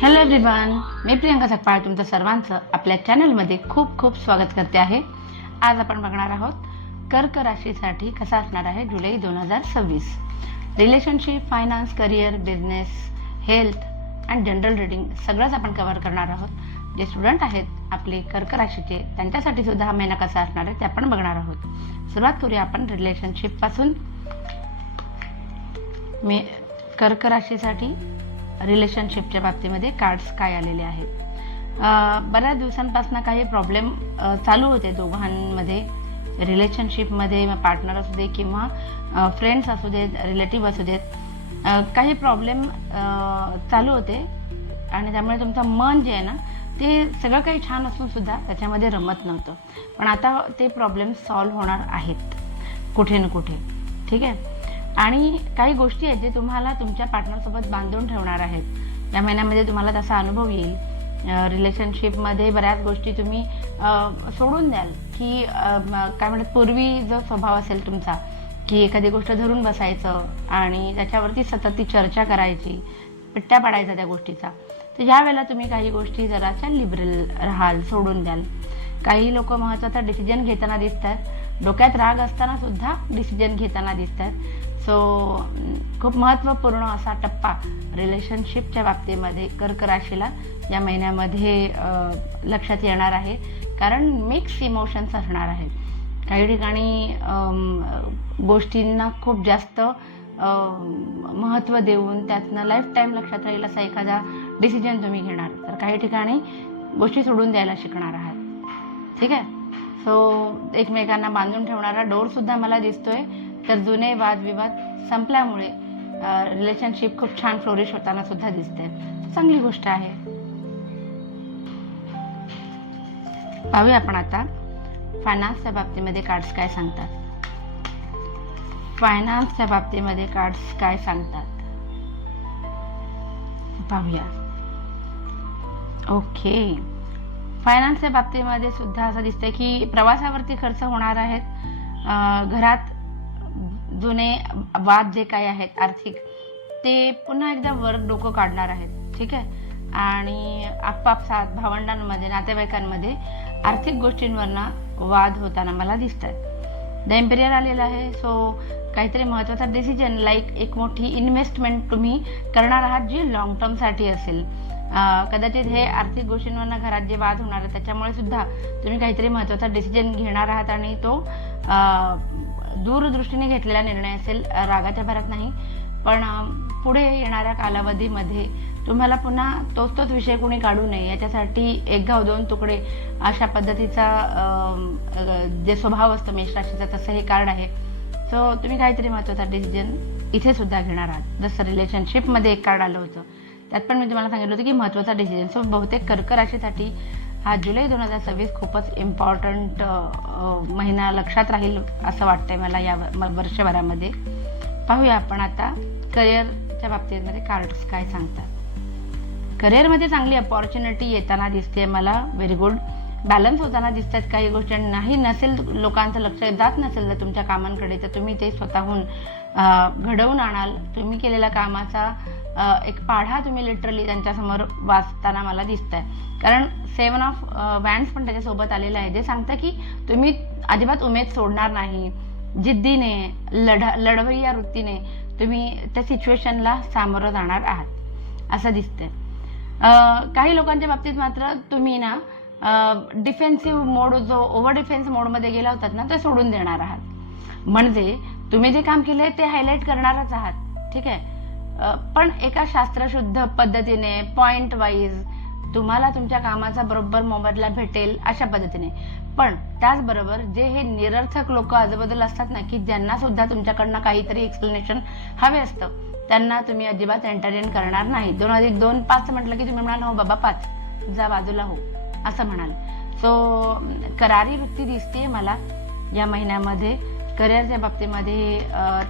Hello everyone, मी प्रियंका सकपाळ तुमचं सर्वांचं आपल्या चॅनलमध्ये खूप खूप स्वागत करते आहे. आज आपण बघणार आहोत कर्क राशीसाठी कसा असणार आहे जुलै 2026. Relationship, finance, career, business, health and general reading सगळंच आपण कव्हर करणार आहोत. जे स्टुडंट आहेत आपले कर्क राशीचे त्यांच्यासाठी सुद्धा हा महिना कसा असणार आहे ते आपण बघणार आहोत. सुरुवात करूया आपण रिलेशनशिपपासून. मी कर्क राशीसाठी रिलेशनशिपच्या बाबतीमध्ये कार्ड्स काय आलेले आहेत. बऱ्याच दिवसांपासून काही प्रॉब्लेम चालू होते दोघांमध्ये, रिलेशनशिपमध्ये, पार्टनर असू दे किंवा फ्रेंड्स असू देत, रिलेटिव्ह असू देत, काही प्रॉब्लेम चालू होते आणि त्यामुळे तुमचं मन जे आहे ना ते सगळं काही छान असून सुद्धा त्याच्यामध्ये रमत नव्हतं. पण आता ते प्रॉब्लेम सॉल्व्ह होणार आहेत कुठे ना कुठे, ठीक आहे. आणि काही गोष्टी आहेत जे तुम्हाला तुमच्या पार्टनरसोबत बांधून ठेवणार आहेत. या महिन्यामध्ये तुम्हाला तसा अनुभव येईल. रिलेशनशिपमध्ये बऱ्याच गोष्टी तुम्ही सोडून द्याल की काय म्हणतात, पूर्वी जो स्वभाव असेल तुमचा की एखादी गोष्ट धरून बसायचं आणि त्याच्यावरती सतत ती चर्चा करायची, पिट्ट्या पाडायचा त्या गोष्टीचा, तर यावेळेला तुम्ही काही गोष्टी जराशा लिबरल राहाल, सोडून द्याल. काही लोक महत्त्वाचा डिसिजन घेताना दिसतात, डोक्यात राग असताना सुद्धा डिसिजन घेताना दिसतात. सो खूप महत्त्वपूर्ण असा टप्पा रिलेशनशिपच्या बाबतीमध्ये कर्क राशीला या महिन्यामध्ये लक्षात येणार आहे. कारण मिक्स इमोशन्स असणार आहेत. काही ठिकाणी गोष्टींना खूप जास्त महत्त्व देऊन त्यातनं लाईफ टाईम लक्षात राहील असा एखादा डिसिजन तुम्ही घेणार, तर काही ठिकाणी गोष्टी सोडून द्यायला शिकणार आहात, ठीक आहे. सो एकमेकांना बांधून ठेवणारा डोरसुद्धा मला दिसतोय. तर जुने वादविवाद संपल्यामुळे रिलेशनशिप खूप छान फ्लोरिश होताना सुद्धा दिसते. चांगली गोष्ट आहे. पाहूया आपण आता फायनान्सच्या बाबतीमध्ये कार्ड्स काय सांगतात. फायनान्सच्या बाबतीमध्ये कार्ड्स काय सांगतात पाहूया. ओके, फायनान्सच्या बाबतीमध्ये सुद्धा असं दिसतंय की प्रवासावरती खर्च होणार आहेत. घरात जुने वाद जे काही आहेत आर्थिक, ते पुन्हा एकदा वर डोकं काढणार आहेत, ठीक आहे. आणि आपापसात, भावंडांमध्ये, नातेवाईकांमध्ये आर्थिक गोष्टींवरनं वाद होताना मला दिसत आहेत. द एम्पिरियर आलेलं आहे. सो काहीतरी महत्त्वाचा डिसिजन, लाईक एक मोठी इन्व्हेस्टमेंट तुम्ही करणार आहात जी लॉंग टर्मसाठी असेल. कदाचित हे आर्थिक गोष्टींवरनं घरात जे वाद होणार आहे त्याच्यामुळे सुद्धा तुम्ही काहीतरी महत्त्वाचा डिसिजन घेणार आहात आणि तो दूरदृष्टीने घेतलेला निर्णय असेल, रागाच्या भरात नाही. पण पुढे येणाऱ्या कालावधीमध्ये तुम्हाला पुन्हा तोच विषय कोणी काढू नये याच्यासाठी एक घाव दोन तुकडे अशा पद्धतीचा जे स्वभाव असतो मेष राशीचा, तसं हे कार्ड आहे. सो तुम्ही काहीतरी महत्त्वाचा डिसिजन इथे सुद्धा घेणार आहात. जसं रिलेशनशिपमध्ये एक कार्ड आलं होतं त्यात पण मी तुम्हाला सांगितलं होतं की महत्त्वाचा डिसिजन. सो बहुतेक कर्क राशीसाठी हा जुलै 2026 खूपच इम्पॉर्टंट महिना लक्षात राहील असं वाटतंय मला या वर्षभरामध्ये. पाहूया आपण आता करिअरच्या बाबतीमध्ये कार्ड्स काय सांगतात. करिअरमध्ये चांगली अपॉर्च्युनिटी येताना दिसते मला, व्हेरी गुड. बॅलन्स होताना दिसतात काही गोष्टी. नाही नसेल लोकांचं लक्ष जात नसेल तर तुमच्या कामांकडे, तर तुम्ही ते स्वतःहून घडवून आणाल. तुम्ही केलेल्या कामाचा एक पाढा तुम्ही लिटरली त्यांच्यासमोर वाचताना मला दिसत आहे. कारण 7 ऑफ वॅन्ड्स पण त्याच्यासोबत आलेलं आहे, जे सांगतं की तुम्ही अजिबात उमेद सोडणार नाही. जिद्दीने, लढवय्या वृत्तीने तुम्ही त्या सिच्युएशनला सामोरं जाणार आहात असं दिसतंय. काही लोकांच्या बाबतीत मात्र तुम्ही ना डिफेन्सिव्ह मोड, जो ओव्हर डिफेन्स मोडमध्ये गेला होतात ना, ते सोडून देणार आहात. म्हणजे तुम्ही जे काम केलंय ते हायलाईट करणारच आहात, ठीक आहे. पण एका शास्त्रशुद्ध पद्धतीने, पॉइंट वाईज तुम्हाला तुमच्या कामाचा बरोबर मोबदला भेटेल अशा पद्धतीने. पण त्याचबरोबर जे हे निरर्थक लोक आजूबाजूला असतात ना, की ज्यांना सुद्धा तुमच्याकडनं काहीतरी एक्सप्लेनेशन हवे असतं, त्यांना तुम्ही अजिबात एंटरटेन करणार नाही. 2 + 2 5 म्हटलं की तुम्ही म्हणाल हो बाबा 5, जा बाजूला हो असं म्हणाल. सो करारी वृत्ती दिसते मला या महिन्यामध्ये. करिअरच्या बाबतीमध्ये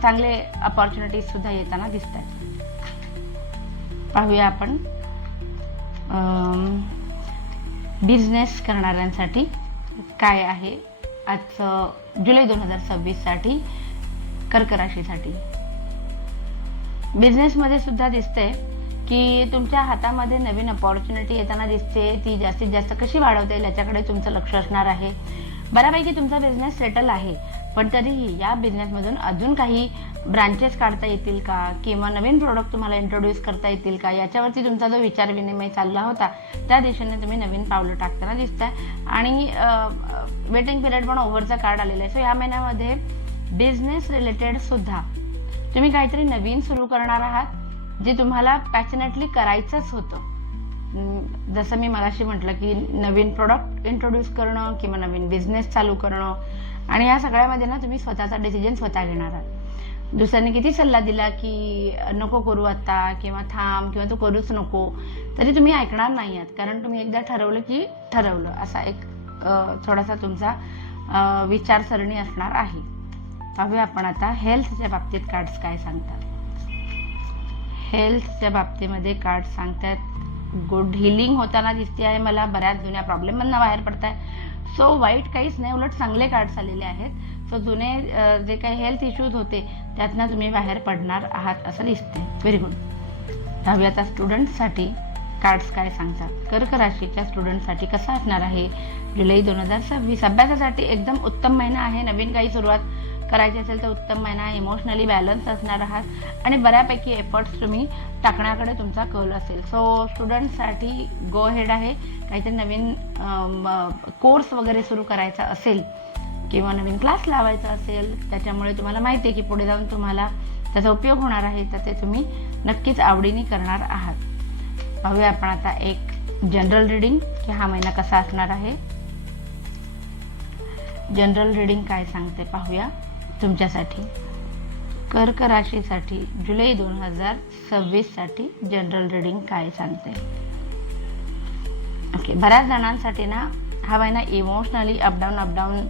चांगले अपॉर्च्युनिटीज सुद्धा येताना दिसत आहेत. पाहूया आपण बिझनेस करणाऱ्यांसाठी काय आहे आजचं जुलै 2026 साठी कर्क राशीसाठी. बिझनेसमध्ये सुद्धा दिसतंय की तुमच्या हातामध्ये नवीन अपॉर्च्युनिटी येताना दिसते, ती जास्तीत जास्त कशी वाढवता येईल याच्याकडे तुमचं लक्ष असणार आहे. बऱ्यापैकी तुमचा बिझनेस सेटल आहे, पण तरीही या बिझनेसमधून अजून काही ब्रांचेस काढता येतील का, किंवा नवीन प्रोडक्ट तुम्हाला इंट्रोड्यूस करता येतील का, याच्यावरती तुमचा जो विचार विनिमय चालला होता त्या दिशेने तुम्ही नवीन पावलं टाकताना दिसताय. आणि वेटिंग पिरियड पण ओव्हरचा कार्ड आलेला आहे. सो या महिन्यामध्ये बिझनेस रिलेटेड सुद्धा तुम्ही काहीतरी नवीन सुरू करणार आहात जे तुम्हाला पॅशनेटली करायचंच होतं. जसं मी मगाशी म्हटलं की नवीन प्रोडक्ट इंट्रोड्यूस करणं किंवा नवीन बिझनेस चालू करणं, आणि या सगळ्यामध्ये ना तुम्ही स्वतःचा डिसिजन स्वतः घेणार आहात. दुसऱ्याने किती सल्ला दिला की नको करू आता किंवा थांब किंवा तू करूच नको, तरी तुम्ही ऐकणार नाही आहात, कारण तुम्ही एकदा ठरवलं की ठरवलं, असा एक थोडासा तुमचा विचारसरणी असणार आहे. पाहूया आपण आता हेल्थच्या बाबतीत कार्ड्स काय सांगतात. हेल्थच्या बाबतीमध्ये कार्ड सांगतात गुड हिलिंग होताना दिसते आहे मला, बऱ्याच जुन्या प्रॉब्लेममधनं बाहेर पडताय. सो वाईट काहीच नाही, उलट चांगले कार्ड्स आलेले आहेत. सो जुने जे काही हेल्थ इश्यूज होते त्यातनं तुम्ही बाहेर पडणार आहात असं दिसते. Very good. पाहूया आता स्टुडंट्ससाठी कार्ड्स काय सांगतात. कर्क राशीच्या स्टुडंटसाठी कसा असणार आहे जुलै 2026. अभ्यासासाठी एकदम उत्तम महिना आहे. नवीन काही सुरुवात करायची असेल तर उत्तम महिना. इमोशनली बॅलन्स असणार आहात आणि बऱ्यापैकी एफर्ट्स तुम्ही टाकण्याकडे तुमचा कल असेल. सो स्टुडंटसाठी गो हेड आहे. काहीतरी नवीन कोर्स वगैरे सुरू करायचा असेल किंवा नवीन क्लास लावायचा असेल, त्याच्यामुळे तुम्हाला माहिती आहे की पुढे जाऊन तुम्हाला त्याचा उपयोग होणार आहे, तर ते तुम्ही नक्कीच आवडीने करणार आहात. पाहूया आपण आता एक जनरल रीडिंग की हा महिना कसा असणार आहे. जनरल रीडिंग काय सांगते पाहूया तुमच्यासाठी. कर्क राशीसाठी जुलै 2026 साठी जनरल रीडिंग काय सांगते. ओके, बऱ्याच जणांसाठी ना हा महिना इमोशनली अपडाऊन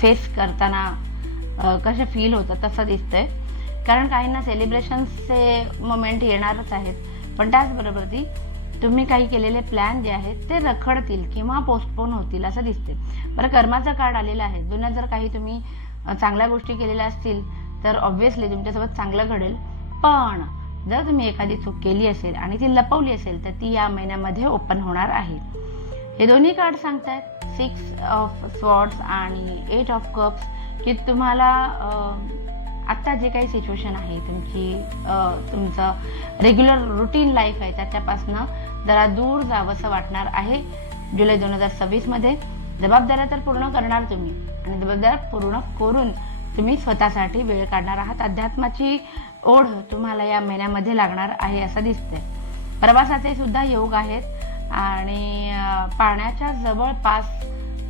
फेस करताना कसं फील होतं तसं दिसतंय. कारण काहींना सेलिब्रेशन्सचे मोमेंट येणारच आहेत, पण त्याचबरोबर ती तुम्ही काही केलेले प्लॅन जे आहेत ते रखडतील किंवा पोस्टपोन होतील असं दिसते. बरं, कर्माचा कार्ड आलेला आहे. जुन्या जर काही तुम्ही चांगल्या गोष्टी केलेल्या असतील तर ऑब्व्हियसली तुमच्यासोबत चांगलं घडेल, पण जर तुम्ही एखादी चूक केली असेल आणि ती लपवली असेल तर ती या महिन्यामध्ये ओपन होणार आहे. हे दोन्ही कार्ड सांगतात 6 ऑफ स्वॉर्ड्स आणि 8 ऑफ कप्स की तुम्हाला आत्ता जे काही सिच्युएशन आहे तुमचं रेग्युलर रुटीन लाईफ आहे त्याच्यापासनं जरा दूर जावंसं वाटणार आहे जुलै 2026 मध्ये. जबाबदाऱ्या तर पूर्ण करणार तुम्ही आणि जबाबदाऱ्या पूर्ण करून तुम्ही स्वतःसाठी वेळ काढणार आहात. अध्यात्माची ओढ तुम्हाला या महिन्यामध्ये लागणार आहे असं दिसतंय. प्रवासाचे सुद्धा योग आहेत आणि पाण्याच्या जवळपास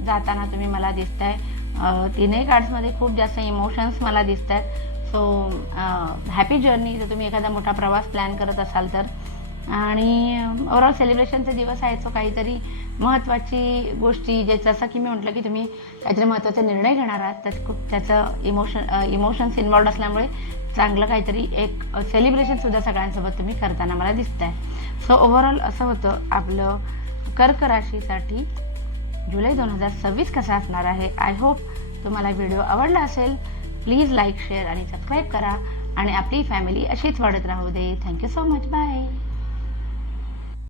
जाताना तुम्ही मला दिसताय. तीनही कार्ड्समध्ये खूप जास्त इमोशन्स मला दिसत आहेत. सो हॅपी जर्नी जर तुम्ही एखादा मोठा प्रवास प्लॅन करत असाल तर. आणि ओव्हरऑल सेलिब्रेशनचे दिवस आहेत. सो काहीतरी महत्त्वाची गोष्टी जसं की मी म्हटलं की तुम्ही काहीतरी महत्त्वाचे निर्णय घेणार आहात, त्याचं इमोशन्स इन्वॉल्ड असल्यामुळे चांगलं काहीतरी एक सेलिब्रेशनसुद्धा सगळ्यांसोबत तुम्ही करताना मला दिसत आहे. सो ओव्हरऑल असं होतं आपलं कर्क राशीसाठी जुलै 2026 कसा असणार आहे. आय होप तुम्हाला व्हिडिओ आवडला असेल. प्लीज लाईक, शेअर आणि सबस्क्राईब करा आणि आपली फॅमिली अशीच वाढत राहू दे. Thank you so much. बाय.